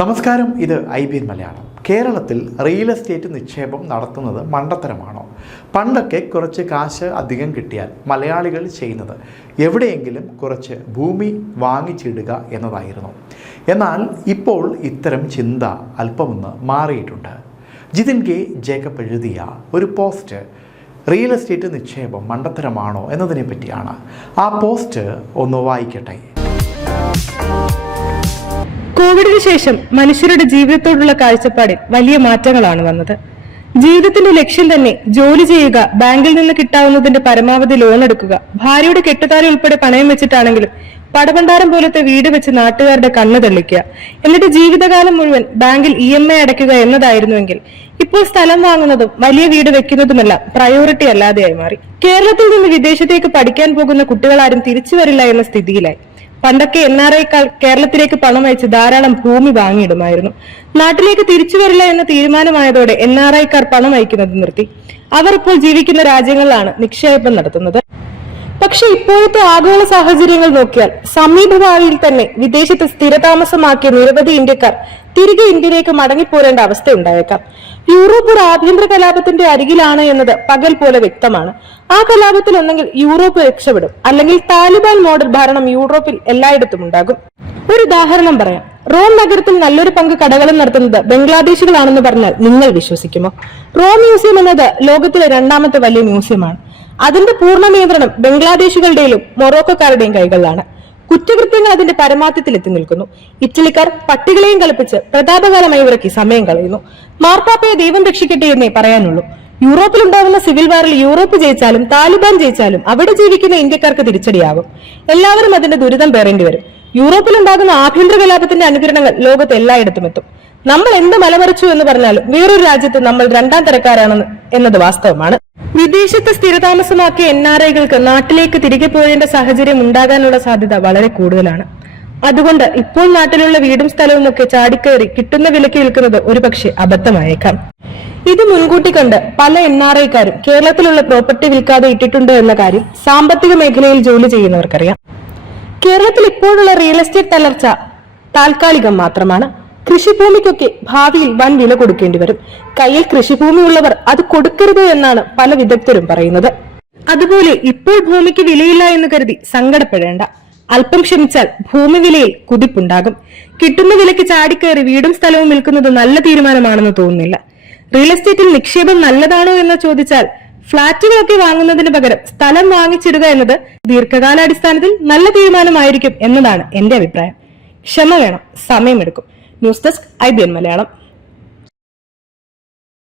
നമസ്കാരം, ഇത് IBN മലയാളം. കേരളത്തിൽ റിയൽ എസ്റ്റേറ്റ് നിക്ഷേപം നടത്തുന്നത് മണ്ടത്തരമാണോ? പണ്ടൊക്കെ കുറച്ച് കാശ് അധികം കിട്ടിയാൽ മലയാളികൾ ചെയ്യുന്നത് എവിടെയെങ്കിലും കുറച്ച് ഭൂമി വാങ്ങിച്ചിടുക എന്നതായിരുന്നു. എന്നാൽ ഇപ്പോൾ ഇത്തരം ചിന്ത അല്പമൊന്ന് മാറിയിട്ടുണ്ട്. ജിതിൻ കെ ജേക്കബ് എഴുതിയ ഒരു പോസ്റ്റ് റിയൽ എസ്റ്റേറ്റ് നിക്ഷേപം മണ്ടത്തരമാണോ എന്നതിനെ പറ്റിയാണ്. ആ പോസ്റ്റ് ഒന്ന് വായിക്കട്ടെ. കോവിഡിന് ശേഷം മനുഷ്യരുടെ ജീവിതത്തോടുള്ള കാഴ്ചപ്പാടിൽ വലിയ മാറ്റങ്ങളാണ് വന്നത്. ജീവിതത്തിന്റെ ലക്ഷ്യം തന്നെ ജോലി ചെയ്യുക, ബാങ്കിൽ നിന്ന് കിട്ടാവുന്നതിന്റെ പരമാവധി ലോൺ എടുക്കുക, ഭാര്യയുടെ കെട്ടുതാലി ഉൾപ്പെടെ പണയം വെച്ചിട്ടാണെങ്കിലും പടഭണ്ഡാരം പോലത്തെ വീട് വെച്ച് നാട്ടുകാരുടെ കണ്ണ് തെളിക്കുക, എന്നിട്ട് ജീവിതകാലം മുഴുവൻ ബാങ്കിൽ EMI അടയ്ക്കുക എന്നതായിരുന്നുവെങ്കിൽ ഇപ്പോൾ സ്ഥലം വാങ്ങുന്നതും വലിയ വീട് വെക്കുന്നതുമെല്ലാം പ്രയോറിറ്റി അല്ലാതെയായി മാറി. കേരളത്തിൽ നിന്ന് വിദേശത്തേക്ക് പഠിക്കാൻ പോകുന്ന കുട്ടികളാരും തിരിച്ചു വരില്ല എന്ന സ്ഥിതിയിലായി. പണ്ടൊക്കെ NRIക്കാൾ കേരളത്തിലേക്ക് പണം അയച്ച് ധാരാളം ഭൂമി വാങ്ങിയിടുമായിരുന്നു. നാട്ടിലേക്ക് തിരിച്ചു വരില്ല എന്ന തീരുമാനമായതോടെ NRIക്കാർ പണം അയക്കുന്നത് നിർത്തി. അവർ ഇപ്പോൾ ജീവിക്കുന്ന രാജ്യങ്ങളിലാണ് നിക്ഷേപം നടത്തുന്നത്. പക്ഷെ ഇപ്പോഴത്തെ ആഗോള സാഹചര്യങ്ങൾ നോക്കിയാൽ സമീപഭാവിയിൽ തന്നെ വിദേശത്ത് സ്ഥിരതാമസമാക്കിയ നിരവധി ഇന്ത്യക്കാർ തിരികെ ഇന്ത്യയിലേക്ക് മടങ്ങിപ്പോരേണ്ട അവസ്ഥ ഉണ്ടായേക്കാം. യൂറോപ്പ് ഒരു ആഭ്യന്തര കലാപത്തിന്റെ അരികിലാണ് എന്നത് പകൽ പോലെ വ്യക്തമാണ്. ആ കലാപത്തിൽ ഒന്നെങ്കിൽ യൂറോപ്പ് രക്ഷപ്പെടും, അല്ലെങ്കിൽ താലിബാൻ മോഡൽ ഭരണം യൂറോപ്പിൽ എല്ലായിടത്തും ഉണ്ടാകും. ഒരു ഉദാഹരണം പറയാം. റോം നഗരത്തിൽ നല്ലൊരു പങ്ക് കടകളും നടത്തുന്നത് ബംഗ്ലാദേശികളാണെന്ന് പറഞ്ഞാൽ നിങ്ങൾ വിശ്വസിക്കുമോ? റോം മ്യൂസിയം എന്നത് ലോകത്തിലെ രണ്ടാമത്തെ വലിയ മ്യൂസിയമാണ്. അതിന്റെ പൂർണ്ണ നിയന്ത്രണം ബംഗ്ലാദേശികളുടെയും മൊറോക്കോക്കാരുടെയും കൈകളിലാണ്. കുറ്റകൃത്യങ്ങൾ അതിന്റെ പരമാർത്ഥത്തിൽ എത്തി നിൽക്കുന്നു. ഇറ്റലിക്കാർ പട്ടികളെയും കളിപ്പിച്ച് പ്രതാപകാലമായി ഇവർക്ക് സമയം കളയുന്നു. മാർപ്പാപ്പയെ ദൈവം രക്ഷിക്കട്ടെ എന്നേ പറയാനുള്ളൂ. യൂറോപ്പിലുണ്ടാകുന്ന സിവിൽ വാറിൽ യൂറോപ്പ് ജയിച്ചാലും താലിബാൻ ജയിച്ചാലും അവിടെ ജീവിക്കുന്ന ഇന്ത്യക്കാർക്ക് തിരിച്ചടിയാകും. എല്ലാവരും അതിന്റെ ദുരിതം പേറേണ്ടി വരും. യൂറോപ്പിലുണ്ടാകുന്ന ആഭ്യന്തര കലാപത്തിന്റെ അനുകരണങ്ങൾ ലോകത്ത് എല്ലായിടത്തും എത്തും. നമ്മൾ എന്ത് മലമറിച്ചു എന്ന് പറഞ്ഞാലും വേറൊരു രാജ്യത്ത് നമ്മൾ രണ്ടാം തരക്കാരാണെന്ന് എന്നത് വാസ്തവമാണ്. വിദേശത്ത് സ്ഥിരതാമസമാക്കിയ NRIകൾക്ക് നാട്ടിലേക്ക് തിരികെ പോകേണ്ട സാഹചര്യം ഉണ്ടാകാനുള്ള സാധ്യത വളരെ കൂടുതലാണ്. അതുകൊണ്ട് ഇപ്പോൾ നാട്ടിലുള്ള വീടും സ്ഥലവും ഒക്കെ ചാടിക്കയറി കിട്ടുന്ന വിലയ്ക്ക് വിൽക്കുന്നത് ഒരുപക്ഷെ അബദ്ധമായേക്കാം. ഇത് മുൻകൂട്ടി കണ്ട് പല NRIക്കാരും കേരളത്തിലുള്ള പ്രോപ്പർട്ടി വിൽക്കാതെ ഇട്ടിട്ടുണ്ട് എന്ന കാര്യം സാമ്പത്തിക മേഖലയിൽ ജോലി ചെയ്യുന്നവർക്കറിയാം. കേരളത്തിൽ ഇപ്പോഴുള്ള റിയൽ എസ്റ്റേറ്റ് തളർച്ച താൽക്കാലികം മാത്രമാണ്. കൃഷിഭൂമിക്കൊക്കെ ഭാവിയിൽ വൻ വില കൊടുക്കേണ്ടി വരും. കയ്യിൽ കൃഷിഭൂമി ഉള്ളവർ അത് കൊടുക്കരുത് എന്നാണ് പല വിദഗ്ധരും പറയുന്നത്. അതുപോലെ ഇപ്പോൾ ഭൂമിക്ക് വിലയില്ല എന്ന് കരുതി സങ്കടപ്പെടേണ്ട. അല്പം ക്ഷമിച്ചാൽ ഭൂമി വിലയിൽ കുതിപ്പുണ്ടാകും. കിട്ടുന്ന വിലയ്ക്ക് ചാടിക്കയറി വീടും സ്ഥലവും വിൽക്കുന്നത് നല്ല തീരുമാനമാണെന്ന് തോന്നുന്നില്ല. റിയൽ എസ്റ്റേറ്റിൽ നിക്ഷേപം നല്ലതാണോ എന്ന് ചോദിച്ചാൽ ഫ്ളാറ്റുകളൊക്കെ വാങ്ങുന്നതിന് പകരം സ്ഥലം വാങ്ങിച്ചിടുക എന്നത് ദീർഘകാലാടിസ്ഥാനത്തിൽ നല്ല തീരുമാനമായിരിക്കും എന്നതാണ് എന്റെ അഭിപ്രായം. ക്ഷമ വേണം, സമയമെടുക്കും. News desk IBN Malayalam.